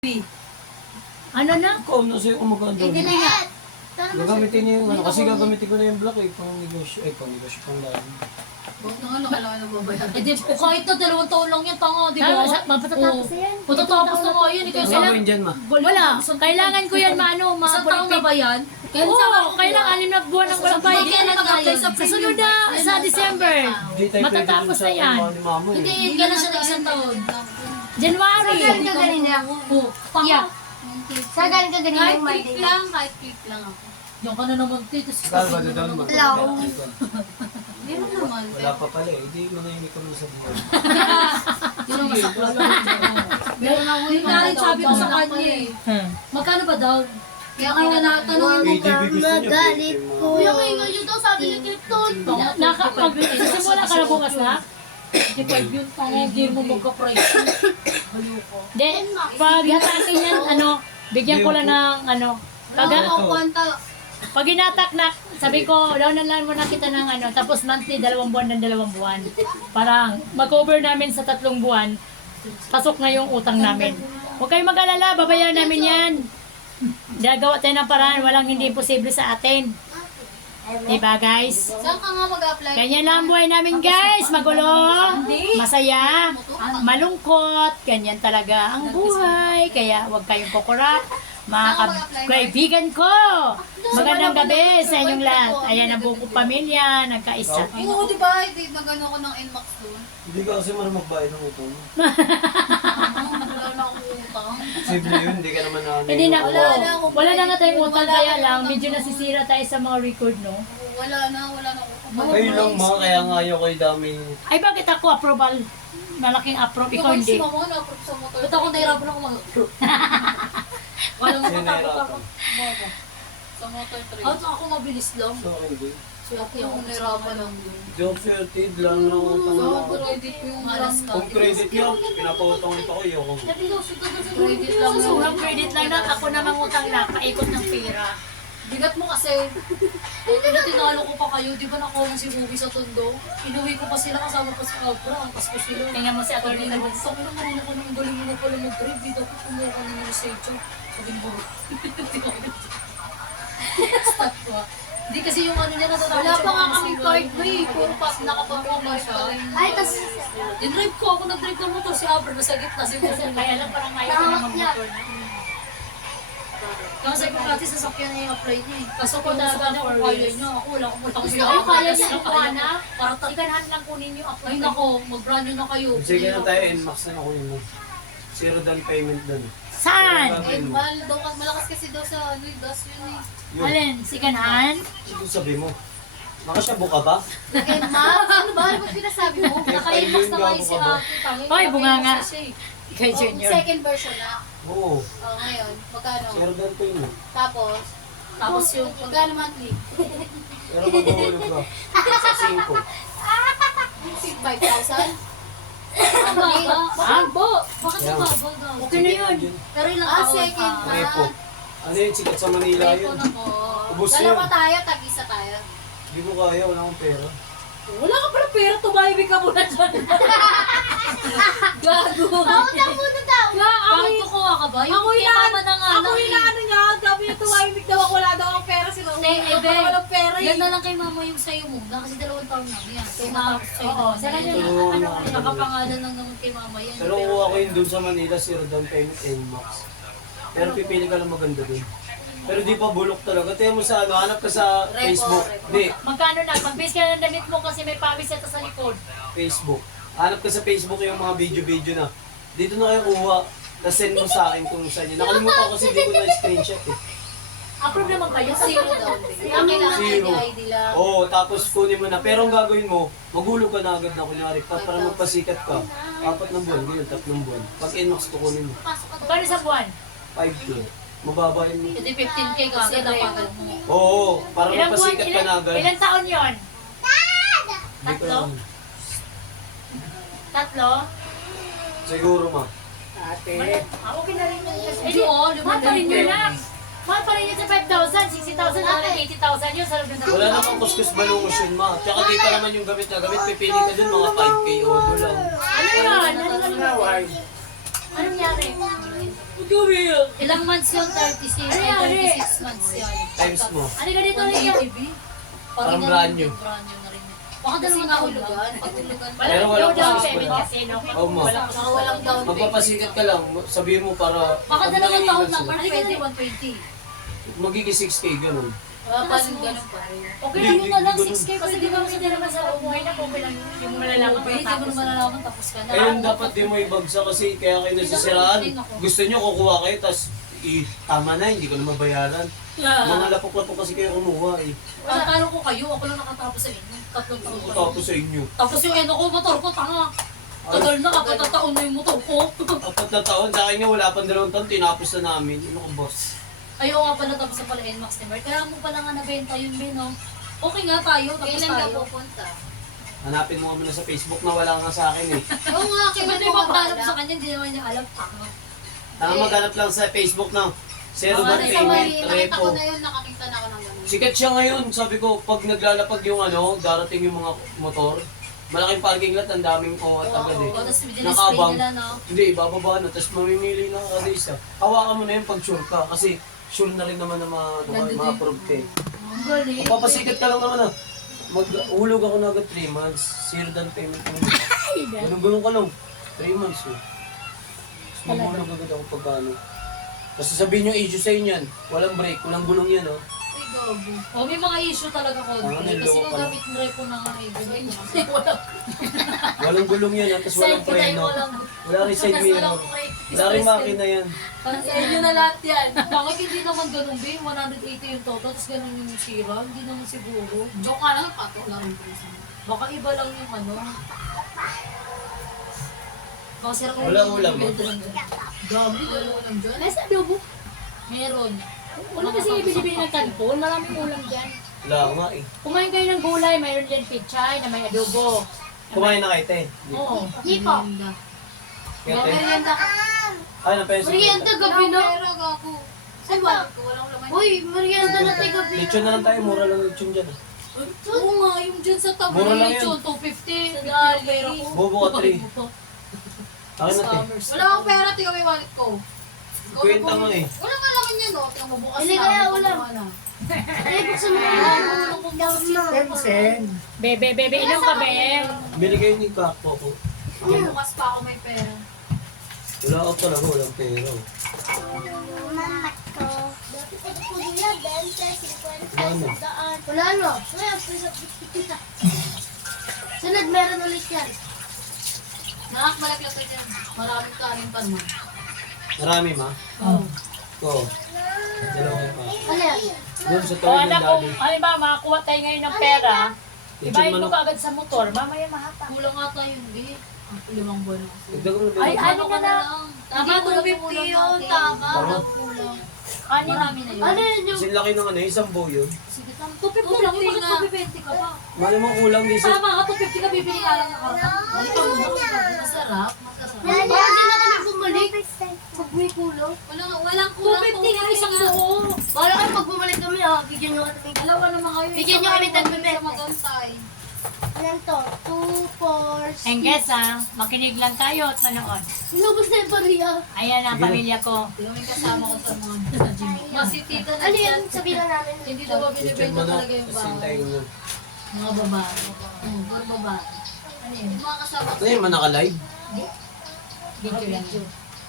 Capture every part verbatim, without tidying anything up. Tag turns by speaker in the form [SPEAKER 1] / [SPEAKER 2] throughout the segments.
[SPEAKER 1] Ano na?
[SPEAKER 2] Ikaw na sa'yo kung magkano.
[SPEAKER 3] Hindi na nga.
[SPEAKER 2] Gagamitin niyo yung ano, kasi gagamitin ko na yung block eh, pang negosyo, eh, pang negosyo, pang lahat.
[SPEAKER 3] Huwag na nga lang, kailangan ng babayan.
[SPEAKER 4] Eh di, o kahit na dalawang taon lang yan, tanga, di
[SPEAKER 1] Tama,
[SPEAKER 4] ba?
[SPEAKER 1] sa- mapatatapos na yan.
[SPEAKER 4] Patatapos na nga yan, ikaw
[SPEAKER 2] Ano
[SPEAKER 4] sa...
[SPEAKER 2] gawin dyan, ma?
[SPEAKER 1] Wala. Kailangan ko yan maano,
[SPEAKER 4] Isang taon na ba yan?
[SPEAKER 1] Oo, kailangan anim na buwan ang walang bayad.
[SPEAKER 4] Kailan mag-apply sa
[SPEAKER 1] Sa sunod na, sa December.
[SPEAKER 2] Di tayo pwede
[SPEAKER 1] Matatapos
[SPEAKER 2] dun sa
[SPEAKER 1] na yan.
[SPEAKER 2] trabaho ni mama eh.
[SPEAKER 4] Hindi, kailan siya na isang taon?
[SPEAKER 1] January.
[SPEAKER 3] Saan ka ganina?
[SPEAKER 4] Oo, pang...
[SPEAKER 3] Yeah. Saan ka ganina
[SPEAKER 4] Kahit
[SPEAKER 3] yung
[SPEAKER 4] click
[SPEAKER 3] Monday?
[SPEAKER 4] lang, kahit click lang ako. Diyan ka na naman, Tito.
[SPEAKER 2] Kala ba doon naman?
[SPEAKER 3] Hello.
[SPEAKER 4] Meron naman.
[SPEAKER 2] Wala pa pala eh, hindi manahimik kami sa buhay.
[SPEAKER 4] Yun ang masakla lang. Meron ako yung kahit sabi ko sa kanya eh.
[SPEAKER 1] Hmm.
[SPEAKER 4] Magkano ba daw? Kaya kayo na natanongin mo
[SPEAKER 2] A D B gusto niya,
[SPEAKER 3] Magalit
[SPEAKER 2] pwede
[SPEAKER 3] po.
[SPEAKER 2] mo.
[SPEAKER 4] Kuya kayo ngayon daw sabi ni Clifton.
[SPEAKER 1] Nakapag, simula ka na bukas na?
[SPEAKER 4] Di ba yun? Hindi mo magka-price. Ayoko.
[SPEAKER 1] Then, pag hatakin yan, ano, bigyan ko lang ng, ano, pag,
[SPEAKER 4] Ako, kwanta.
[SPEAKER 1] pag inatak na, sabi ko, daw na lang muna kita ng ano, tapos monthly, dalawang buwan ng dalawang buwan. Para mag-cover namin sa tatlong buwan, pasok na yung utang namin. Huwag kayong mag-alala, babayaran namin yan. Gagawa tayo ng paraan, walang hindi posible sa atin. Diba guys?
[SPEAKER 4] Saan ka nga mag-apply?
[SPEAKER 1] Ganyan lang ang buhay namin guys, magulo, masaya, malungkot, ganyan talaga ang buhay. Kaya huwag kayong kukura, mga ka- kaibigan ko. Magandang gabi sa inyong lahat. Ayan ang buong pamilya, nagkaisa.
[SPEAKER 4] Oo, di ba? Di nagano ko ng N MAX doon.
[SPEAKER 2] Hindi ka kasi marunong magbayad ng utang.
[SPEAKER 4] Wala na akong utang.
[SPEAKER 2] Posible yun, hindi ka naman na.
[SPEAKER 1] Hindi na,
[SPEAKER 4] Wala na ako.
[SPEAKER 1] wala na nga tayong utang, kaya lang, medyo nasisira tayo sa mga record, no?
[SPEAKER 4] Wala na, wala na akong
[SPEAKER 2] Ayun lang ma, kaya nga ayaw ko yung daming...
[SPEAKER 1] Ay, bakit ako approval? Malaking approve, ikaw
[SPEAKER 4] Si
[SPEAKER 1] hindi.
[SPEAKER 4] mama na-approve sa motor. Ba't ako nahirapan ako mag-approve? Wala mo
[SPEAKER 2] Sino nahirapan?
[SPEAKER 4] Sa motor trade. At ako mabilis lang.
[SPEAKER 2] So, hindi.
[SPEAKER 4] So ako yung nahirapan lang yun.
[SPEAKER 2] Hindi ako certain, lang lang ang utang
[SPEAKER 4] So,
[SPEAKER 2] na.
[SPEAKER 4] credit ko yung halas ka.
[SPEAKER 2] Kung credit niya, pinapautangin pa ko yun.
[SPEAKER 4] Credit lang.
[SPEAKER 1] So, sobrang credit lang na ako namang utang na, paikot ng pera.
[SPEAKER 4] Bigat mo kasi. Ano tinalo ko pa kayo, di ba nakuha si Ruby sa Tondo? Inuwi ko pa sila kasama pa si Abra, ang pasko sila.
[SPEAKER 1] Tingnan mo si Atty.
[SPEAKER 4] Sabi ko, sabi naman ako nang galing mo pala mag-drive, dito ko kumuha ka ng research. Sabi ko, stop ko ah. Hindi kasi yung ano niya natatakot. Wala pa nga kami card mo eh, puro pa nakapag-card pa rin.
[SPEAKER 3] Ay, tas
[SPEAKER 4] Dinrive ko ako, nag-drive ng motor si Abra, nasa gitna si Buso.
[SPEAKER 1] Kaya lang parang ayaw ko naman motor na.
[SPEAKER 4] Kasi kung dati sasakyan niya yung apply niya eh. Kaso
[SPEAKER 1] Ako
[SPEAKER 4] kung
[SPEAKER 1] talaga
[SPEAKER 4] nasa
[SPEAKER 1] na
[SPEAKER 4] kaya
[SPEAKER 1] four
[SPEAKER 4] niya,
[SPEAKER 1] years.
[SPEAKER 4] ako wala akong wala
[SPEAKER 1] Gusto
[SPEAKER 4] akong
[SPEAKER 1] ko kaya niya kuha na,
[SPEAKER 4] Para ta-
[SPEAKER 1] ikahan lang kunin yung apply.
[SPEAKER 4] Ay nako, mag-brand new na kayo.
[SPEAKER 2] Sige na tayo, N MAX na ako yun. Zero down payment doon.
[SPEAKER 1] Saan?
[SPEAKER 4] Eh, mahal daw, malakas kasi daw sa ano, gas yun eh.
[SPEAKER 2] Yun,
[SPEAKER 1] Alin? Sikanhan?
[SPEAKER 2] ito sabi mo. Nakasyabo ka ba?
[SPEAKER 4] Eh, ma, ano ba? Ano ba pinasabi mo? Nakaipas na kayo si Ate.
[SPEAKER 1] Hoy, bunga nga.
[SPEAKER 4] eh.
[SPEAKER 1] Kay Junior.
[SPEAKER 3] second version na.
[SPEAKER 2] Oo,
[SPEAKER 4] Oh, ngayon, magkano?
[SPEAKER 2] zero down payment.
[SPEAKER 4] Tapos, tapos yung, magkano monthly?
[SPEAKER 2] Pero maguhulog ka. Sa cinco.
[SPEAKER 4] five thousand? Ang baba.
[SPEAKER 1] Ah, bo!
[SPEAKER 4] Bakit
[SPEAKER 2] Yeah.
[SPEAKER 4] ang baba daw?
[SPEAKER 1] Okay na yun.
[SPEAKER 4] Pero ilang
[SPEAKER 3] Ah,
[SPEAKER 4] taon
[SPEAKER 3] second
[SPEAKER 4] pa?
[SPEAKER 2] Repo. Ano yun, sikat sa Manila
[SPEAKER 4] Repo
[SPEAKER 2] yun.
[SPEAKER 4] na po.
[SPEAKER 2] Ubus
[SPEAKER 3] Dalawa
[SPEAKER 2] yun.
[SPEAKER 3] tayo, tag-isa tayo.
[SPEAKER 2] Hindi ko kaya, wala akong pera.
[SPEAKER 4] Wala ka pala pera, tumayibig ka muna dyan. Gago.
[SPEAKER 3] Pautang muna daw.
[SPEAKER 4] Bakit kukuha ka ba? Yung
[SPEAKER 5] Ako
[SPEAKER 4] kay
[SPEAKER 5] yung
[SPEAKER 4] mama na nga
[SPEAKER 5] Ako
[SPEAKER 4] lang
[SPEAKER 5] yung
[SPEAKER 4] eh.
[SPEAKER 5] ano niya, sabi niya tumahimik daw ako, wala daw akong pera, sila
[SPEAKER 4] Hindi,
[SPEAKER 5] ulo
[SPEAKER 4] ebe.
[SPEAKER 5] ako walang pera eh.
[SPEAKER 4] Yan na lang kay mama yung sa'yo muna kasi dalawang taon na yan. Kay mama, sa'yo.
[SPEAKER 1] Oo, sa kanya na,
[SPEAKER 2] Oo,
[SPEAKER 1] ano,
[SPEAKER 2] ano.
[SPEAKER 4] Nakapangalan lang naman kay mama yan.
[SPEAKER 2] Pero kuha ko yun doon sa Manila, zero down payment, N MAX. Pero pipili ka lang maganda doon. Pero di pa bulok talaga. Tingnan mo sa ano, hanap ka sa Facebook. Hindi,
[SPEAKER 1] magkano na? Mag-base ka ng damit mo kasi may pawis ito sa likod.
[SPEAKER 2] Facebook. Hanap ka sa Facebook yung mga video-video na. Dito na kayo kuha. Tapos send mo sa akin kung saan yun. Nakalimutan ko kasi di ko na-screenshot eh.
[SPEAKER 1] Approve naman kayo.
[SPEAKER 4] Zero daw. Ang kailangan
[SPEAKER 2] Zero.
[SPEAKER 4] I D I D lang.
[SPEAKER 2] Oo, tapos kunin mo na. Pero ang gagawin mo, maghulog ka na agad na kunyari. Pa, para magpasikat ka. Apat na buwan, ganyan, tatlong buwan. Pag N MAX to kunin mo.
[SPEAKER 1] Magkano sa buwan?
[SPEAKER 2] five K. Mababa yun.
[SPEAKER 4] Hindi fifteen K kasi dapat mo.
[SPEAKER 2] Oo, para
[SPEAKER 1] Ilang buwan?
[SPEAKER 2] magpasikat ka na
[SPEAKER 1] Ilang,
[SPEAKER 2] agad.
[SPEAKER 1] ilang taon yon?
[SPEAKER 2] Hindi ko
[SPEAKER 1] Tatlo?
[SPEAKER 2] alam.
[SPEAKER 1] Tatlo?
[SPEAKER 2] Siguro ma.
[SPEAKER 1] Ate. Ah, okay na rin yun kasi. Eh,
[SPEAKER 4] Hindi, oh,
[SPEAKER 1] mahal pa rin yun
[SPEAKER 4] lumandang
[SPEAKER 1] lang. Mahal pa rin yun sa five thousand, sixty thousand, eighty thousand yun sa loob ng
[SPEAKER 2] Wala namang kuskus balungos yun ma. Tsaka di pa naman yung gamit na gamit. Pipili ka dun mga five K o doon lang.
[SPEAKER 1] Ano yun? Ano yun? Anong nangyari?
[SPEAKER 4] Ilang months yun? thirty-six,
[SPEAKER 1] Ano
[SPEAKER 4] ay
[SPEAKER 1] yan,
[SPEAKER 4] thirty-six months yun.
[SPEAKER 2] Times mo.
[SPEAKER 1] Ano ka dito,
[SPEAKER 4] Ano
[SPEAKER 1] Leo?
[SPEAKER 4] yung
[SPEAKER 2] Parang brand new.
[SPEAKER 4] Brand new na rin. Baka
[SPEAKER 3] Kasi
[SPEAKER 4] dalawang
[SPEAKER 3] nga
[SPEAKER 4] taon
[SPEAKER 3] hulugan.
[SPEAKER 4] lang.
[SPEAKER 3] Pagtulugan pa.
[SPEAKER 1] Wala,
[SPEAKER 2] Pero walang
[SPEAKER 1] no down
[SPEAKER 2] process
[SPEAKER 1] payment
[SPEAKER 2] pala.
[SPEAKER 1] kasi, no?
[SPEAKER 2] Oo, ma.
[SPEAKER 1] Wala
[SPEAKER 3] Saka walang down payment.
[SPEAKER 2] Magpapasikat ka lang, sabihin mo para...
[SPEAKER 4] Baka
[SPEAKER 2] pag
[SPEAKER 4] dalawang taon
[SPEAKER 2] nangingilan
[SPEAKER 4] lang.
[SPEAKER 2] sila,
[SPEAKER 4] March twenty, one twenty.
[SPEAKER 2] magiging six K, ganun.
[SPEAKER 3] Wala pa rin ganun pa rin.
[SPEAKER 1] Okay
[SPEAKER 2] Hindi,
[SPEAKER 1] lang
[SPEAKER 2] hindi,
[SPEAKER 1] yun na lang,
[SPEAKER 2] hindi
[SPEAKER 1] six K. Kasi di ba hindi naman sa buhay na okay lang yun. Hindi mo malalaman
[SPEAKER 4] Okay, hindi mo na malalaman tapos ka na.
[SPEAKER 2] Ayun, dapat di mo ibagsak kasi kaya kayo nasisiraan. Gusto nyo kukuha kayo, tapos i tama na, hindi ko na mabayaran. Mga lapok-lapok kasi kayo kumuha eh.
[SPEAKER 4] Ang talo ko kayo, ako lang nakatapos sa inyo. Tatlong taon pa.
[SPEAKER 2] Tapos sa inyo.
[SPEAKER 4] Tapos yung ano ko, motor ko, tanga. Tagal na, apat na taon na yung motor ko.
[SPEAKER 2] Apat na taon, sa akin nga wala pang dalawang taon, tinapos na namin. Ano ka boss?
[SPEAKER 4] Ayaw nga pala tapos na pala N MAX ni Mark. Kaya mo pala nga nabenta yun, Ben, no? Okay nga tayo, tapos
[SPEAKER 3] Kailan ka
[SPEAKER 4] tayo.
[SPEAKER 3] pupunta?
[SPEAKER 2] Hanapin mo kami na sa Facebook na wala nga sa akin eh.
[SPEAKER 3] Oo nga,
[SPEAKER 4] Kasi
[SPEAKER 3] kailan
[SPEAKER 4] ba't
[SPEAKER 3] mo
[SPEAKER 4] may magpanap
[SPEAKER 3] mabala?
[SPEAKER 4] sa kanya, hindi naman niya alam, tanga.
[SPEAKER 2] Tanga maghanap lang sa Facebook na zero
[SPEAKER 4] Mga
[SPEAKER 2] down
[SPEAKER 4] nasa
[SPEAKER 2] payment,
[SPEAKER 3] Sorry, nakita
[SPEAKER 2] repo.
[SPEAKER 3] ko na yun, nakakita na ako ng ganun.
[SPEAKER 2] Sikat siya ngayon, sabi ko, pag naglalapag yung ano, darating yung mga motor, malaking parking lot, ang daming kuha agad eh.
[SPEAKER 4] O, tapos dinisplay
[SPEAKER 2] Nakabang.
[SPEAKER 4] nila, no?
[SPEAKER 2] Hindi, ibababa na, tapos mamimili na kada isa. Hawakan mo na yun pag sure ka, kasi sure na rin naman na ma- ma- ma-approve ka eh.
[SPEAKER 4] Ang galing.
[SPEAKER 2] Papasikat ka lang naman ah. Mag-ulog ako na agad three months, zero down payment ko. Ganun-ganun ka lang, three months eh. Tapos mamulog agad ako pag ano. Tapos sasabihin yung issue sa inyo yan, walang break, walang gulong yan oh.
[SPEAKER 4] Ay, gabi. O, may mga issue talaga ko.
[SPEAKER 2] Ah,
[SPEAKER 4] Kasi
[SPEAKER 2] niloko
[SPEAKER 4] kung
[SPEAKER 2] pala.
[SPEAKER 4] gamit mo rin po na nga, eh, ganyan mo. Kasi walang
[SPEAKER 2] Walang gulong yan, ah, tapos walang
[SPEAKER 4] side ko tayo,
[SPEAKER 2] preno.
[SPEAKER 4] walang...
[SPEAKER 2] Wala rin side
[SPEAKER 4] Tapos
[SPEAKER 2] mirror.
[SPEAKER 4] walang brake.
[SPEAKER 2] Wala rin makina yan.
[SPEAKER 4] Parang sa inyo na lahat yan. Bakit hindi naman ganun, Ben? one eighty yung total, tapos ganun yung sira. Hindi naman siguro.
[SPEAKER 3] Joke ka lang, patok lang yung price mo.
[SPEAKER 4] Baka iba lang yung ano. Baka sira ko
[SPEAKER 2] Wala ulam, ah.
[SPEAKER 4] Gabi, wala ulam dyan.
[SPEAKER 1] Nasa adobo.
[SPEAKER 4] Meron.
[SPEAKER 1] Wala kasi ibili-bili ng kanpon. Maraming ulam dyan.
[SPEAKER 2] Wala nga eh.
[SPEAKER 1] Kumain kayo ng gulay, mayroon din pichay na may adobo.
[SPEAKER 2] Kumain na kayo, te.
[SPEAKER 1] Oo.
[SPEAKER 3] Hindi po.
[SPEAKER 2] Kaya, te.
[SPEAKER 3] Merienda ka.
[SPEAKER 2] Ay, napensin ko.
[SPEAKER 3] Merienda gabi na. Pero gago. Saan ba? Walang laman. Uy, merienda na tayo gabi.
[SPEAKER 2] Lechon na lang tayo, mura lang lechon dyan. ah.
[SPEAKER 4] Oo nga, yung dyan sa tabi
[SPEAKER 2] Mura lang
[SPEAKER 4] ng
[SPEAKER 2] yan.
[SPEAKER 4] lechon, two fifty.
[SPEAKER 3] Dali.
[SPEAKER 4] Pera ko.
[SPEAKER 2] Bobo ka, three. Akin na, te.
[SPEAKER 4] Scammers.
[SPEAKER 3] Wala akong pera, tingnan mo yung wallet ko.
[SPEAKER 2] Kwenta mo eh.
[SPEAKER 3] Wala nga laman yan, no? Tingnan mo bukas
[SPEAKER 5] Hindi
[SPEAKER 3] na.
[SPEAKER 5] kaya ulam.
[SPEAKER 3] Ay, buksan mo yan.
[SPEAKER 1] Bebe, bebe, inom ka, be.
[SPEAKER 2] Bili kayo ni Kakpo ko.
[SPEAKER 3] Bukas pa ako may pera.
[SPEAKER 2] Wala ako talaga, walang pera. oh. Ano?
[SPEAKER 3] Wala no. Sunod, meron ulit yan. Nak, malaglag ka dyan. Maraming kanin pa naman.
[SPEAKER 2] Marami, ma?
[SPEAKER 1] Oo.
[SPEAKER 2] Oo. Dalawa kayo pa.
[SPEAKER 3] Ano yan?
[SPEAKER 2] Doon sa
[SPEAKER 1] O
[SPEAKER 2] tawid ng
[SPEAKER 1] anak, kung
[SPEAKER 2] daddy.
[SPEAKER 1] ano ba, makakuha tayo ngayon ng pera,
[SPEAKER 2] Lechon
[SPEAKER 1] ibahin mo
[SPEAKER 2] manok.
[SPEAKER 1] ka agad sa motor, mamaya mahata.
[SPEAKER 4] Kulang ata yun, di. Ang limang buwan ako.
[SPEAKER 2] Dagdag mo na
[SPEAKER 1] Ay,
[SPEAKER 2] din.
[SPEAKER 1] ano ka na?
[SPEAKER 3] Tama, two fifty yun. Tama.
[SPEAKER 2] Tama.
[SPEAKER 3] Kulang.
[SPEAKER 1] Ano?
[SPEAKER 4] Marami na yun.
[SPEAKER 3] Ano yun yung...
[SPEAKER 2] Kasi laki ng ano, isang buo yun.
[SPEAKER 4] Sige, tama. two fifty lang yun. Bakit
[SPEAKER 3] nga.
[SPEAKER 4] magbe-twenty ka pa?
[SPEAKER 2] Mali mo kulang din sa...
[SPEAKER 4] Tama ka, two fifty ka bibili ka lang ng karton. Dali ka muna. Masarap. Masarap.
[SPEAKER 3] Parang hindi na kami bumalik. Pag may kulang. Walang, walang
[SPEAKER 4] two
[SPEAKER 3] kulang.
[SPEAKER 4] fifty nga isang buo.
[SPEAKER 3] Bala ka pag bumalik kami ha. Bigyan nyo kami.
[SPEAKER 4] Dalawa naman kayo.
[SPEAKER 3] Bigyan nyo kami tag
[SPEAKER 4] Sa Magansay.
[SPEAKER 3] Ilan to? Two, four,
[SPEAKER 1] And guess ah, makinig lang tayo at manood.
[SPEAKER 3] Inubos na yung pariya.
[SPEAKER 1] Ayan ang pamilya ko.
[SPEAKER 4] Yung may kasama ko sa mga gym. Kasi tita na
[SPEAKER 3] Ano
[SPEAKER 4] dyan.
[SPEAKER 3] yan? Sabihin lang namin.
[SPEAKER 4] Hindi daw ba
[SPEAKER 2] Lechon
[SPEAKER 4] binibenta
[SPEAKER 2] manok.
[SPEAKER 4] talaga yung
[SPEAKER 2] Kasi
[SPEAKER 4] bahay.
[SPEAKER 2] tayo yun.
[SPEAKER 4] Mga babae. Hmm, puro babae. Ano yun?
[SPEAKER 3] Yung mga kasama.
[SPEAKER 2] Ano yun, manaka-live?
[SPEAKER 4] Video lang yun.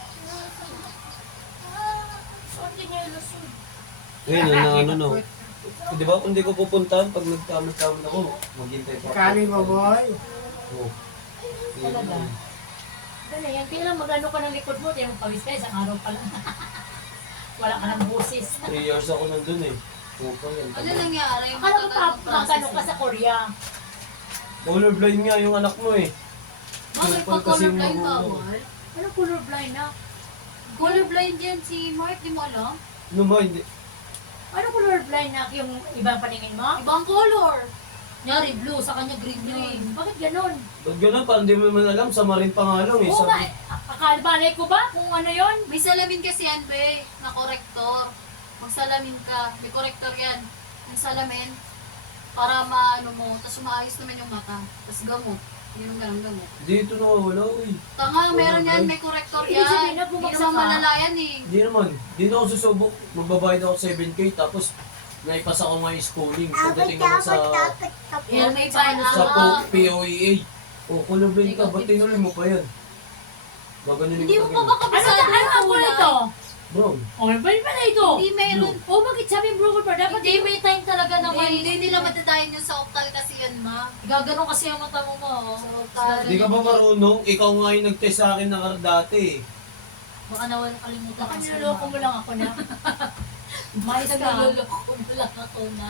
[SPEAKER 2] Ngayon, ano, ano, no. Di ba, kung di ko pupuntahan, pag nagtamad-tamad ako, maghintay pa.
[SPEAKER 6] Kali mo, boy.
[SPEAKER 2] Oo.
[SPEAKER 1] Talaga. Ano yan, kailan mag-ano ka ng likod mo, di mo pawis ka, isang araw pa lang. Wala ka ng busis.
[SPEAKER 2] Three years ako nandun eh. Pupa yan.
[SPEAKER 3] Ano nangyari?
[SPEAKER 1] Akala ko pa, magkano ka sa Korea.
[SPEAKER 2] Colorblind nga yung anak mo eh.
[SPEAKER 3] Bakit
[SPEAKER 2] Pupal
[SPEAKER 3] pag
[SPEAKER 2] kasi yung
[SPEAKER 3] colorblind ka,
[SPEAKER 2] magulo.
[SPEAKER 3] Mark?
[SPEAKER 1] Ano colorblind na?
[SPEAKER 3] Colorblind yan si Mark, di mo alam?
[SPEAKER 2] Ano ba, hindi.
[SPEAKER 1] Ano colorblind na yung ibang paningin mo?
[SPEAKER 3] Ibang color.
[SPEAKER 4] Nyari, blue. Sa kanya, green yun.
[SPEAKER 1] Bakit ganon?
[SPEAKER 2] Ba't gano'n? Parang di mo man alam, sa marin pa nga lang eh.
[SPEAKER 1] Oo nga,
[SPEAKER 2] Sabi,
[SPEAKER 1] akabalay ko ba kung ano yon?
[SPEAKER 3] May salamin kasi yan, be, na korektor. Magsalamin ka, may korektor yan. Yung salamin, para maano mo, tapos umaayos naman yung mata. Tapos gamot. Yung gamot.
[SPEAKER 2] Dito na wala, uy.
[SPEAKER 3] Tanga, meron yan, may corrector
[SPEAKER 1] Ibig sabihin
[SPEAKER 3] yan.
[SPEAKER 1] na
[SPEAKER 3] Hindi
[SPEAKER 1] bumagsak
[SPEAKER 3] naman
[SPEAKER 1] ka.
[SPEAKER 3] malala yan eh.
[SPEAKER 2] Hindi naman. Hindi na ako susubok. Magbabayad ako seven K tapos naipasa ko nga yung schooling. Pagdating naman sa
[SPEAKER 3] Yan, may bayad
[SPEAKER 2] sa
[SPEAKER 3] ka.
[SPEAKER 2] P O E A. O, kulubin ka, ba't tinuloy mo pa yan? Gaganunin
[SPEAKER 3] Hindi
[SPEAKER 2] ko
[SPEAKER 3] mo pa ba
[SPEAKER 1] Ano ta? Ano ang kulay ito?
[SPEAKER 2] Bro,
[SPEAKER 1] Okay, bali pala ito.
[SPEAKER 3] Hindi meron.
[SPEAKER 1] Oh, bakit sabi yung broker pa? Dapat
[SPEAKER 4] Hindi, may time talaga na
[SPEAKER 3] Hindi,
[SPEAKER 4] may...
[SPEAKER 3] hindi nila matadayin yun sa optal kasi yan, ma.
[SPEAKER 4] Gaganon kasi ang mata mo, ma. oh.
[SPEAKER 3] Sa optal.
[SPEAKER 2] hindi ka ba marunong? Ikaw nga yung nag-test sa akin na dati.
[SPEAKER 4] Baka nawala kalimutan
[SPEAKER 1] Baka
[SPEAKER 4] kasi.
[SPEAKER 1] niloloko mo lang ako na. Mais ka.
[SPEAKER 4] Niloloko mo lang ako na.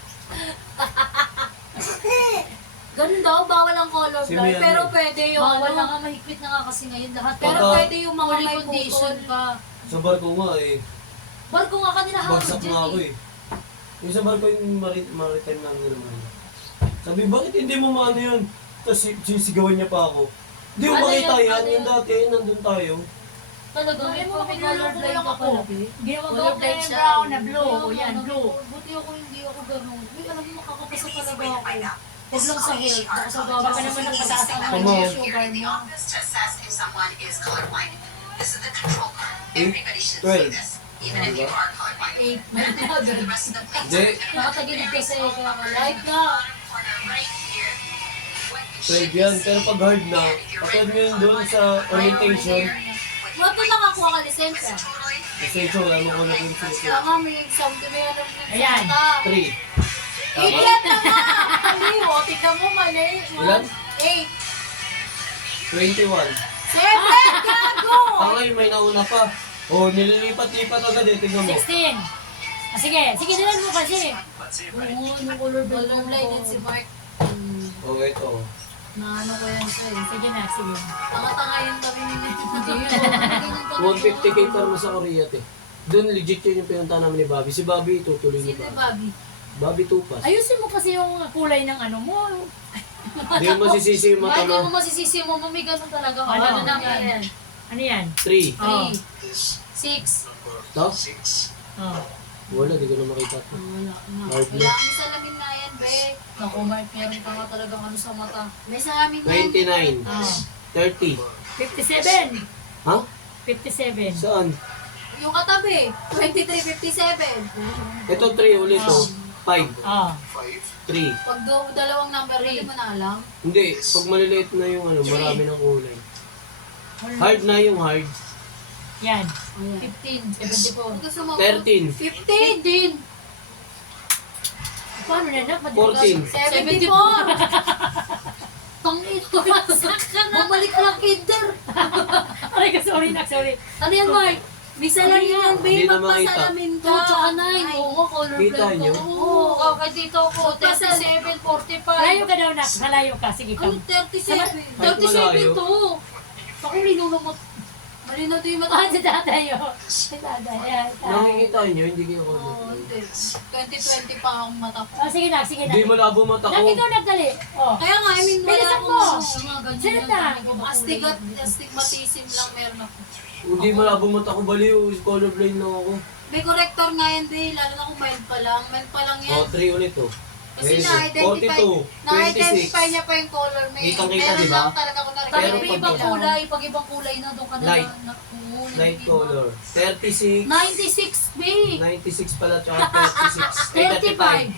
[SPEAKER 4] Ganun daw, bawal ang color
[SPEAKER 2] Si
[SPEAKER 4] blind.
[SPEAKER 2] Mia-
[SPEAKER 3] Pero pwede yung
[SPEAKER 4] Bawal na
[SPEAKER 3] ano.
[SPEAKER 4] nga, mahigpit na nga kasi ngayon lahat.
[SPEAKER 3] Pero
[SPEAKER 2] Baka-
[SPEAKER 3] pwede yung mga
[SPEAKER 4] Fully
[SPEAKER 3] may
[SPEAKER 4] condition
[SPEAKER 3] bukol.
[SPEAKER 4] pa.
[SPEAKER 2] Sa barko nga eh.
[SPEAKER 4] Barko nga kanila hawak
[SPEAKER 2] Bagsak
[SPEAKER 4] dyan
[SPEAKER 2] nga ako
[SPEAKER 4] eh.
[SPEAKER 2] eh. Yung sa barko yung marit maritime lang nila naman. Sabi, bakit hindi mo maano yun? Tapos si- sisigawan niya pa ako. Hindi mo
[SPEAKER 4] Ano
[SPEAKER 2] makita
[SPEAKER 4] yun?
[SPEAKER 2] yan.
[SPEAKER 4] Ano
[SPEAKER 2] Yung
[SPEAKER 4] yun?
[SPEAKER 2] dati, nandun tayo.
[SPEAKER 4] Talaga,
[SPEAKER 1] Ay,
[SPEAKER 4] may
[SPEAKER 1] mo,
[SPEAKER 4] may color
[SPEAKER 1] niloloko mo
[SPEAKER 4] blind
[SPEAKER 1] lang
[SPEAKER 4] ka
[SPEAKER 1] ako.
[SPEAKER 4] pala, be.
[SPEAKER 1] Ginawa ko
[SPEAKER 4] Color
[SPEAKER 1] na
[SPEAKER 4] blind
[SPEAKER 1] yung
[SPEAKER 4] siya.
[SPEAKER 1] brown na blue.
[SPEAKER 4] Kaya
[SPEAKER 1] Yan,
[SPEAKER 4] nga,
[SPEAKER 1] blue.
[SPEAKER 4] Buti ako hindi ako ganun. Uy, alam mo, makakapasa talaga ako. Huwag lang sa health, baka sa baba.
[SPEAKER 1] Baka naman nagpataas ang
[SPEAKER 2] Come
[SPEAKER 1] ano.
[SPEAKER 2] on.
[SPEAKER 4] sugar niya.
[SPEAKER 6] office to assess if someone is colorblind. This is the control card. Everybody should
[SPEAKER 2] twelve.
[SPEAKER 6] see this, even if you are colorblind.
[SPEAKER 4] Eight, may
[SPEAKER 6] The
[SPEAKER 4] nagal.
[SPEAKER 6] rest of the plates
[SPEAKER 2] Hindi.
[SPEAKER 4] Nakatagilid kasi, kaya ka live ka.
[SPEAKER 6] corner right here. What you
[SPEAKER 2] twelve
[SPEAKER 6] should
[SPEAKER 2] yan.
[SPEAKER 6] see.
[SPEAKER 2] Pero pag hard na, katulad mo yun doon sa orientation,
[SPEAKER 3] Huwag ko nakakuha ka lisensya.
[SPEAKER 2] kasi ito, wala mo ko na doon sa
[SPEAKER 3] Tama, may exam to may alam na
[SPEAKER 1] Ayan.
[SPEAKER 2] three. Tama?
[SPEAKER 3] Idiot na nga! Mali, o. Tignan mo, mali.
[SPEAKER 2] Ilan?
[SPEAKER 3] Eight.
[SPEAKER 2] twenty-one.
[SPEAKER 3] Seven! Gago!
[SPEAKER 2] Ah, ngayon may nauna pa. Oh, nililipat-lipat agad eh. Tingnan mo.
[SPEAKER 1] sixteen. Ah, sige, sige, dilan mo kasi.
[SPEAKER 4] Oo, yung color blind
[SPEAKER 3] Color blind din si Mark.
[SPEAKER 2] Oh, ito.
[SPEAKER 3] Na ano ko yan siya eh.
[SPEAKER 1] Sige na, sige.
[SPEAKER 3] Tanga-tanga yung kami ni
[SPEAKER 4] Hindi yun, ganun talaga.
[SPEAKER 2] one fifty K para sa Korea, te. Doon legit yun yung pinunta namin ni Bobby. Si Bobby, tutuloy ni
[SPEAKER 3] Sino
[SPEAKER 2] Bobby.
[SPEAKER 3] Bobby?
[SPEAKER 2] Bobby Tupas.
[SPEAKER 1] Ayusin mo kasi yung kulay ng ano mo.
[SPEAKER 2] Hindi mo masisisi yung mata
[SPEAKER 4] Ay, hindi mo
[SPEAKER 2] mo.
[SPEAKER 4] masisisi mo, mami, ganun talaga.
[SPEAKER 1] Ano?
[SPEAKER 4] Ano na yan?
[SPEAKER 1] Ano yan?
[SPEAKER 2] three.
[SPEAKER 1] Oh.
[SPEAKER 4] Three, six.
[SPEAKER 2] To?
[SPEAKER 1] Oh.
[SPEAKER 2] Wala, di ko na makita. to.
[SPEAKER 3] Wala na.
[SPEAKER 2] Hard na.
[SPEAKER 3] Wala kami salamin na yan, be.
[SPEAKER 4] Naku, Mark, meron ka nga talagang ano sa mata.
[SPEAKER 3] May salamin na yan.
[SPEAKER 2] twenty-nine.
[SPEAKER 1] Oh.
[SPEAKER 2] thirty.
[SPEAKER 1] fifty-seven.
[SPEAKER 2] Ha?
[SPEAKER 1] fifty-seven.
[SPEAKER 2] Saan?
[SPEAKER 3] Yung katabi, twenty-three fifty-seven.
[SPEAKER 2] Ito three ulit, oh. five.
[SPEAKER 1] Oh.
[SPEAKER 2] three.
[SPEAKER 3] Pag do, dalawang number, hindi mo na alam.
[SPEAKER 2] Hindi, pag maliliit na yung ano, marami ng kulay. Hard na yung hard.
[SPEAKER 1] Yan.
[SPEAKER 4] fifteen, seventy-four.
[SPEAKER 3] Kung gusto mo,
[SPEAKER 2] thirteen.
[SPEAKER 3] fifteen.
[SPEAKER 1] Paano na nak?
[SPEAKER 2] fourteen.
[SPEAKER 3] seventy-four.
[SPEAKER 4] Pang ito, masak ka na. Bumalik ka lang, kinder.
[SPEAKER 1] Aray ko, sorry nak, sorry.
[SPEAKER 4] Ano yan, Mark?
[SPEAKER 3] May salamin yan, be.
[SPEAKER 2] Hindi na makita.
[SPEAKER 3] Magpasalamin ka.
[SPEAKER 4] Two tsaka nine. Oo nga, color
[SPEAKER 2] Kita
[SPEAKER 4] blind
[SPEAKER 2] nyo?
[SPEAKER 4] ko. Oo, oh, kay dito ako, thirty-seven, forty-five.
[SPEAKER 1] Layo ka daw nak. Nalayo ka. Sige,
[SPEAKER 3] Ano,
[SPEAKER 1] kam.
[SPEAKER 3] thirty-seven?
[SPEAKER 4] thirty-seven
[SPEAKER 2] malayo.
[SPEAKER 4] to. Ako linulumot.
[SPEAKER 3] Malinaw to yung mata.
[SPEAKER 1] Ah, si tatay oh. Si tatay. Ayan.
[SPEAKER 2] Nakikita nyo, hindi kayo
[SPEAKER 3] Oo,
[SPEAKER 2] ko.
[SPEAKER 3] hindi. twenty twenty pa akong mata ko.
[SPEAKER 1] Oh, sige nak, sige nak.
[SPEAKER 2] Hindi malabo mata
[SPEAKER 1] Nak,
[SPEAKER 2] ko.
[SPEAKER 1] ikaw nagdali. Oh.
[SPEAKER 3] Kaya nga, I mean, wala
[SPEAKER 1] Bilisan
[SPEAKER 3] akong
[SPEAKER 1] mo.
[SPEAKER 3] ano,
[SPEAKER 4] Mga ganyan
[SPEAKER 1] Sino
[SPEAKER 4] yan,
[SPEAKER 1] na?
[SPEAKER 4] kami ko ba
[SPEAKER 3] Astigmat,
[SPEAKER 4] kulay?
[SPEAKER 3] astigmatism lang meron ako.
[SPEAKER 2] Hindi malabo mata ko, baliw. Colorblind lang ako.
[SPEAKER 3] May corrector nga yan, be. Lalo na kung mild pa lang. Mild pa lang yan.
[SPEAKER 2] Oh, three ulit, oh.
[SPEAKER 3] Kasi
[SPEAKER 2] Ayun,
[SPEAKER 3] na-identify,
[SPEAKER 2] forty-two,
[SPEAKER 3] na-identify
[SPEAKER 2] twenty-six.
[SPEAKER 3] niya pa yung color. May
[SPEAKER 2] Kitang-kita,
[SPEAKER 3] meron
[SPEAKER 2] di ba?
[SPEAKER 3] lang talaga kung
[SPEAKER 4] Pag
[SPEAKER 2] Pero
[SPEAKER 3] nakikita.
[SPEAKER 4] may
[SPEAKER 2] pag
[SPEAKER 4] ibang
[SPEAKER 2] ilan?
[SPEAKER 4] kulay, pag ibang kulay na doon ka na
[SPEAKER 2] Light.
[SPEAKER 4] na, oo,
[SPEAKER 2] Light
[SPEAKER 4] hindi
[SPEAKER 2] color. thirty-six.
[SPEAKER 4] ninety-six, B.
[SPEAKER 2] ninety-six pala, tsaka thirty-six. Ay,
[SPEAKER 4] thirty-five.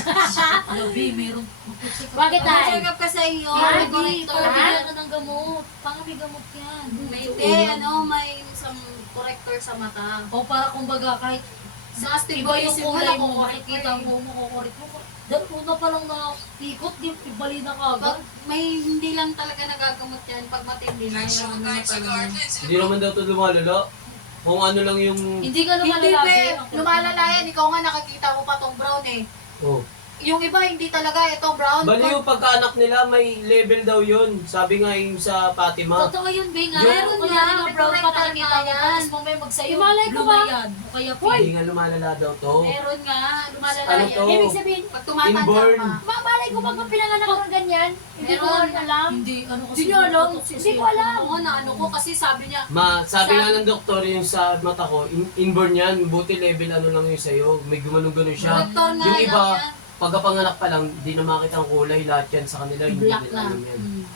[SPEAKER 4] Ano, B, meron.
[SPEAKER 1] Bakit tayo?
[SPEAKER 3] Check up ka sa iyo.
[SPEAKER 1] Ah,
[SPEAKER 3] May
[SPEAKER 1] di,
[SPEAKER 3] corrector.
[SPEAKER 4] Para
[SPEAKER 1] Ha?
[SPEAKER 4] bigyan ka ng gamot. Pang may gamot yan.
[SPEAKER 3] May hindi, ano, may some corrector sa mata.
[SPEAKER 4] O para kumbaga kahit
[SPEAKER 3] Sa
[SPEAKER 4] iba yung
[SPEAKER 3] astigmatism mo,
[SPEAKER 4] kulay mo,
[SPEAKER 3] nakukorek
[SPEAKER 4] makikita
[SPEAKER 3] mo.
[SPEAKER 4] mo, makukorek mo. Dahil una pa lang na ikot, di ibali na
[SPEAKER 3] Pag
[SPEAKER 4] kagad.
[SPEAKER 3] may hindi lang talaga nagagamot yan, pag matindi na, yung ano na talaga.
[SPEAKER 2] Hindi naman daw ito lumalala. Kung ano lang yung...
[SPEAKER 4] Hindi ka
[SPEAKER 3] Hindi
[SPEAKER 4] lumalalabi.
[SPEAKER 3] pe, lumalala yan. Ikaw nga nakakita mo pa tong brown eh.
[SPEAKER 2] Oh.
[SPEAKER 3] Yung iba hindi talaga, ito brown.
[SPEAKER 2] Baliw, pagkaanak nila, may level daw yun. Sabi nga yung sa Fatima.
[SPEAKER 4] Totoo yun, Bing.
[SPEAKER 2] Yung-
[SPEAKER 4] Meron
[SPEAKER 3] Meron
[SPEAKER 4] yan.
[SPEAKER 3] yan,
[SPEAKER 4] Na
[SPEAKER 3] may
[SPEAKER 4] brown pa
[SPEAKER 3] corrector
[SPEAKER 4] nakikita
[SPEAKER 3] nga
[SPEAKER 4] mo.
[SPEAKER 3] yan.
[SPEAKER 4] Tapos mamaya magsayo.
[SPEAKER 1] Imalay ko
[SPEAKER 4] blue
[SPEAKER 1] ba?
[SPEAKER 4] na yan. O kaya pink.
[SPEAKER 2] Hindi nga lumalala daw to.
[SPEAKER 3] Meron nga, lumalala
[SPEAKER 2] Ano
[SPEAKER 3] yan.
[SPEAKER 2] to?
[SPEAKER 1] Ibig sabihin,
[SPEAKER 3] Pag tumatanda
[SPEAKER 2] Inborn.
[SPEAKER 3] ka.
[SPEAKER 1] mamalay ko pag pinanganak ako ng ganyan. Hindi ko
[SPEAKER 3] Meron.
[SPEAKER 1] alam.
[SPEAKER 4] Hindi, ano kasi.
[SPEAKER 1] Hindi nyo alam. Hindi ko alam.
[SPEAKER 3] Oo, na ano ko kasi sabi niya,
[SPEAKER 2] Ma, sabi
[SPEAKER 3] Sabi-
[SPEAKER 2] nga ng doktor yung sa mata ko, in inborn yan, buti level ano lang yung sa'yo, may gumanong-ganon siya.
[SPEAKER 3] corrector nga
[SPEAKER 2] Yung
[SPEAKER 3] lang
[SPEAKER 2] iba,
[SPEAKER 3] yan.
[SPEAKER 2] pagkapanganak pa lang, di na makita ang kulay, lahat yan sa kanila, hindi
[SPEAKER 3] Black
[SPEAKER 2] nila
[SPEAKER 3] na.
[SPEAKER 2] alam yan.
[SPEAKER 3] Mm.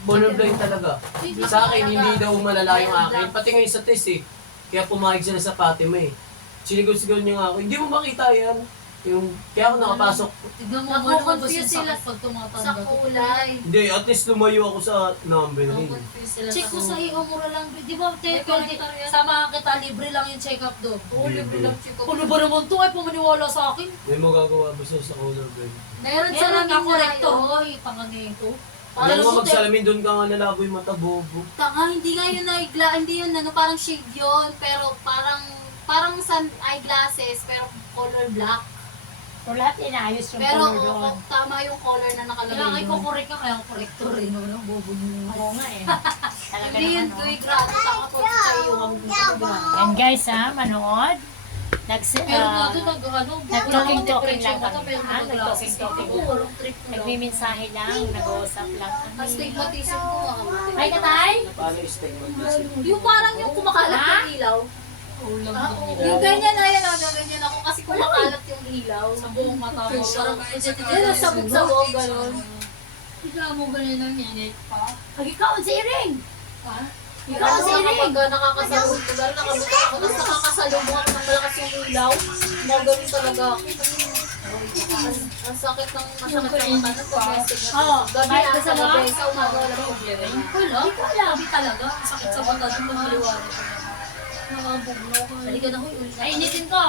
[SPEAKER 2] colorblind talaga. Sa akin, hindi daw malala yung akin. Pati ngayon sa test eh. Kaya pumayag sila sa Fatima eh. Sinigaw-sigaw niya nga ako, hindi mo makita yan. Yung, kaya ako nakapasok.
[SPEAKER 4] Tignan mo,
[SPEAKER 3] Naku-confuse
[SPEAKER 4] ano ba yung
[SPEAKER 3] sila
[SPEAKER 4] sakit pag tumatanda?
[SPEAKER 3] Sa kulay.
[SPEAKER 2] Hindi, at least lumayo ako sa number rin.
[SPEAKER 4] Confuse sila
[SPEAKER 3] Check mo sa
[SPEAKER 4] kulay.
[SPEAKER 3] iyo, mura lang. Di ba, te,
[SPEAKER 4] Teka,
[SPEAKER 3] pwede.
[SPEAKER 4] sama kita, libre lang yung check-up doon.
[SPEAKER 3] Oo, libre lang check up.
[SPEAKER 4] Ano ba naman to? Ay, pumaniwala sa akin.
[SPEAKER 2] May magagawa ba siya sa colorblind?
[SPEAKER 4] Meron
[SPEAKER 3] Meron
[SPEAKER 4] silang
[SPEAKER 3] din
[SPEAKER 4] kakorektor.
[SPEAKER 3] tayo.
[SPEAKER 4] Hoy, panganin ko.
[SPEAKER 2] Ano nga magsalamin doon ka nga nalabo yung mata, bobo.
[SPEAKER 3] Tanga, hindi nga yun eyeglass, hindi yun ano, parang shade yun, pero parang, parang sun eyeglasses, pero color black.
[SPEAKER 1] So lahat inaayos yung
[SPEAKER 3] Pero
[SPEAKER 1] color
[SPEAKER 3] oo,
[SPEAKER 1] doon.
[SPEAKER 3] tama yung color na nakalagay
[SPEAKER 4] Kailangan
[SPEAKER 3] yun.
[SPEAKER 4] ko-correct ka, kaya korektor rin. Ano, bobo mo.
[SPEAKER 1] Oo nga eh. Talaga
[SPEAKER 3] Hindi yun,
[SPEAKER 1] naman.
[SPEAKER 3] Tuy, grabe, tanga po sa iyo.
[SPEAKER 1] And guys ha, manood. Nags,
[SPEAKER 4] Pero nga
[SPEAKER 1] uh,
[SPEAKER 4] doon, nag, ano,
[SPEAKER 1] nag-talking-talking lang
[SPEAKER 4] mata,
[SPEAKER 1] kami.
[SPEAKER 4] pero
[SPEAKER 1] Ah,
[SPEAKER 4] nag-glasses
[SPEAKER 1] nag-talking-talking
[SPEAKER 4] ako.
[SPEAKER 1] lang.
[SPEAKER 4] Walang trip ko lang.
[SPEAKER 1] nagmimensahe lang, nag-uusap lang kami.
[SPEAKER 3] Astigmatism ko nga.
[SPEAKER 1] Ay, katay?
[SPEAKER 2] Paano yung stigmatism?
[SPEAKER 3] Yung parang yung kumakalat
[SPEAKER 1] Ha?
[SPEAKER 3] yung ilaw.
[SPEAKER 4] Ulam
[SPEAKER 3] Ah,
[SPEAKER 4] ng
[SPEAKER 3] oo.
[SPEAKER 4] ilaw.
[SPEAKER 3] Yung ganyan na yan, ano, ganyan ako kasi kumakalat yung ilaw.
[SPEAKER 4] Sa buong mata mo. Parang
[SPEAKER 3] Yan, ang sabog-sabog, gano'n.
[SPEAKER 4] Ikaw mo ganyan ng minute pa.
[SPEAKER 1] Pag ikaw si Iring!
[SPEAKER 4] Ha?
[SPEAKER 3] Ikaw kasi kapag uh, nakakasalubong ko, dahil nakabuta ako, tapos nakakasalubong ako ng malakas yung ilaw, magaling talaga ako. Ang, ang sakit ng masakit ng mata ko, domestic na
[SPEAKER 1] Oo,
[SPEAKER 3] gabi
[SPEAKER 1] may
[SPEAKER 3] na
[SPEAKER 1] gusto
[SPEAKER 3] sa
[SPEAKER 1] mo?
[SPEAKER 3] gabi, sa umaga wala problema.
[SPEAKER 4] Wala. Hindi ko alam. Hindi talaga. Ang sakit sa mata. Doon mo maliwanag. Nakabugno ko.
[SPEAKER 3] Halika na, huy, ulit.
[SPEAKER 1] Ay, initin ko!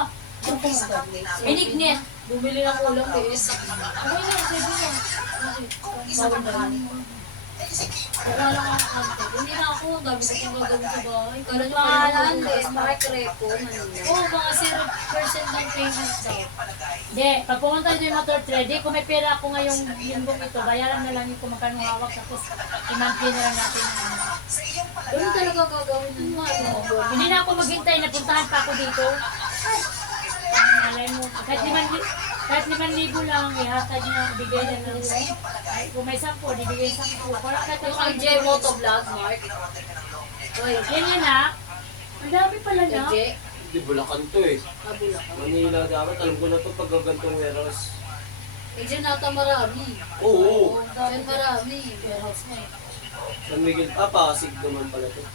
[SPEAKER 3] Inignit.
[SPEAKER 4] Bumili ng ulam. Biis.
[SPEAKER 3] Okay na, pwede na. Bawal na lang.
[SPEAKER 4] Wala lang ako konti. Hindi na ako. Ang dami ko pang gagawin sa bahay. Kala nyo
[SPEAKER 3] Pangalan
[SPEAKER 4] kaya
[SPEAKER 3] din, Mark Repo, Manila.
[SPEAKER 4] Oo, mga zero percent ng payment daw.
[SPEAKER 1] Hindi, pag pumunta dito yung motor trade, di, kung may pera ako ngayong linggong ito, bayaran na lang yung kung magkano hawak, tapos i-monthly na lang natin. yung ano.
[SPEAKER 3] Ganun talaga gagawin ng mga ano.
[SPEAKER 1] Hindi na ako maghintay, napuntahan pa ako dito. Malay mo, kahit liman, li- kahit liman libo lang, ihatag niya, bigay na lang. Ay, kung may sampo, ibigay sampo. Para kahit
[SPEAKER 3] Yung
[SPEAKER 1] ang
[SPEAKER 3] kay J Motovlog, Mark. Uy,
[SPEAKER 1] Yan yan ha. Ang dami pala
[SPEAKER 3] kay
[SPEAKER 1] na.
[SPEAKER 3] J,
[SPEAKER 2] Hindi, Bulacan to eh.
[SPEAKER 3] kabula ka.
[SPEAKER 2] Manila dapat, alam ko na to pag gagantong warehouse.
[SPEAKER 3] Kay J nata marami.
[SPEAKER 2] Oo,
[SPEAKER 3] Oo, dahil marami.
[SPEAKER 4] Warehouse nga eh.
[SPEAKER 2] San Miguel, ah, Pasig naman pala to.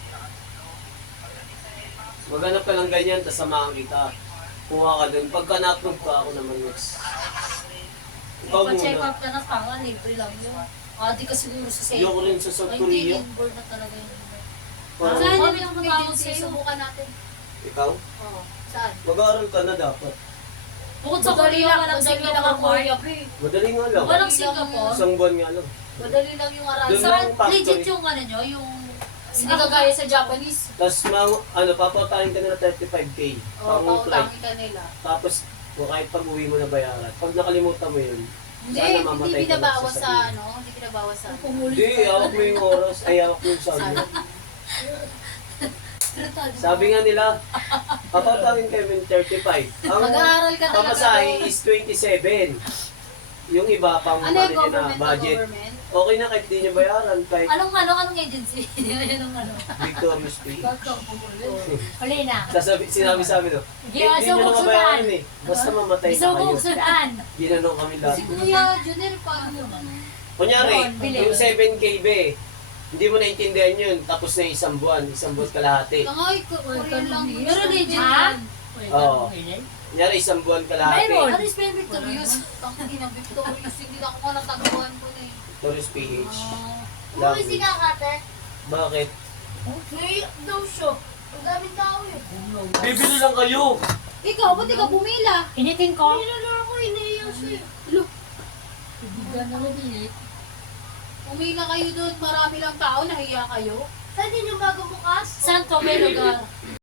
[SPEAKER 2] Maghanap ka lang ganyan, tas samahan kita. Kuha ka dun. Pagka na-approve ka, ako naman next. Ikaw
[SPEAKER 4] Pa-check
[SPEAKER 2] muna.
[SPEAKER 4] up ka na tanga. Libre lang yun. Ah, di ka siguro sa safe.
[SPEAKER 2] Ayoko rin sa South
[SPEAKER 4] Ay, hindi.
[SPEAKER 2] Korea.
[SPEAKER 4] Inboard na talaga yun.
[SPEAKER 2] Parang,
[SPEAKER 3] Saan
[SPEAKER 4] Mami,
[SPEAKER 3] yung
[SPEAKER 4] ang
[SPEAKER 3] agency?
[SPEAKER 4] tawag sa'yo.
[SPEAKER 3] Subukan natin.
[SPEAKER 2] ikaw?
[SPEAKER 3] Oo. Saan?
[SPEAKER 2] Mag-aaral ka na dapat.
[SPEAKER 4] Bukod sa
[SPEAKER 3] Madali
[SPEAKER 4] Korea,
[SPEAKER 3] lang,
[SPEAKER 4] walang
[SPEAKER 3] madali lang
[SPEAKER 4] Singapore.
[SPEAKER 3] ang Korea,
[SPEAKER 4] Mark.
[SPEAKER 2] Madali nga lang.
[SPEAKER 4] Walang Singapore.
[SPEAKER 2] Isang buwan nga lang.
[SPEAKER 3] Madali lang yung aral.
[SPEAKER 2] Doon
[SPEAKER 3] Sa
[SPEAKER 2] lang factory.
[SPEAKER 4] Legit yung ano nyo, yung...
[SPEAKER 3] hindi kagaya sa Japanese.
[SPEAKER 2] Tapos, ma- ano, papautahin ka nila thirty-five K.
[SPEAKER 3] Oo,
[SPEAKER 2] Pang flight.
[SPEAKER 3] pautangin ka nila.
[SPEAKER 2] Tapos, kung kahit pag uwi mo na bayaran. Pag nakalimutan mo yun,
[SPEAKER 3] Hindi,
[SPEAKER 2] sana
[SPEAKER 3] hindi
[SPEAKER 2] mamatay ka lang
[SPEAKER 3] binabawas
[SPEAKER 2] sa
[SPEAKER 3] sa
[SPEAKER 2] sabihin.
[SPEAKER 3] ano, hindi binabawas sa ano.
[SPEAKER 2] Hindi, hawak mo yung oras. Ay, hawak mo yung sabi. Sabi nga nila, papautangin kayo ng thirty-five. Ang
[SPEAKER 3] Mag-aaral ka talaga
[SPEAKER 2] pamasahe
[SPEAKER 3] doon.
[SPEAKER 2] is twenty-seven. Yung iba pang
[SPEAKER 3] Ano
[SPEAKER 2] ano
[SPEAKER 3] yung
[SPEAKER 2] na
[SPEAKER 3] government na
[SPEAKER 2] budget.
[SPEAKER 3] government?
[SPEAKER 2] Okay na kahit di nyo bayaran. Kahit
[SPEAKER 4] Anong ano, anong agency? Anong ano?
[SPEAKER 2] Victorious Pay.
[SPEAKER 1] Huli na.
[SPEAKER 2] Sasabi, sinabi sa amin, no,
[SPEAKER 1] Hindi,
[SPEAKER 2] eh, di nyo
[SPEAKER 1] asubog
[SPEAKER 2] na
[SPEAKER 1] sudan.
[SPEAKER 2] mabayaran eh. Basta mamatay na
[SPEAKER 1] Gusto
[SPEAKER 2] kayo.
[SPEAKER 1] mong sudan.
[SPEAKER 2] Ginanong kami lahat.
[SPEAKER 3] Si Kuya Junel, paano naman?
[SPEAKER 2] Kunyari,
[SPEAKER 1] Doon, bili.
[SPEAKER 2] yung seven K be, hindi mo naintindihan yun, tapos na isang buwan, isang buwan kalahati.
[SPEAKER 3] Langay, Korean lang.
[SPEAKER 4] Pero legit
[SPEAKER 1] Ha?
[SPEAKER 4] yan.
[SPEAKER 2] Oo. Kunyari, isang buwan kalahati.
[SPEAKER 1] Meron.
[SPEAKER 4] Ano yung spell victorious?
[SPEAKER 3] Ang ina, Victorious, hindi na ako ko natagawan ko na eh.
[SPEAKER 2] Tourist P H.
[SPEAKER 3] Ano si kakate?
[SPEAKER 2] Bakit?
[SPEAKER 3] May daw siya. Ang daming tao yun.
[SPEAKER 2] Bibili lang kayo!
[SPEAKER 3] Ikaw, ba't ikaw bumila?
[SPEAKER 1] Initin ko.
[SPEAKER 3] Pinala ako, iniiyaw siya. Look,
[SPEAKER 4] Bibigan na mabilit.
[SPEAKER 3] umila kayo doon, marami lang tao, nahiya kayo. Saan din yung bago bukas?
[SPEAKER 4] Saan to may lugar?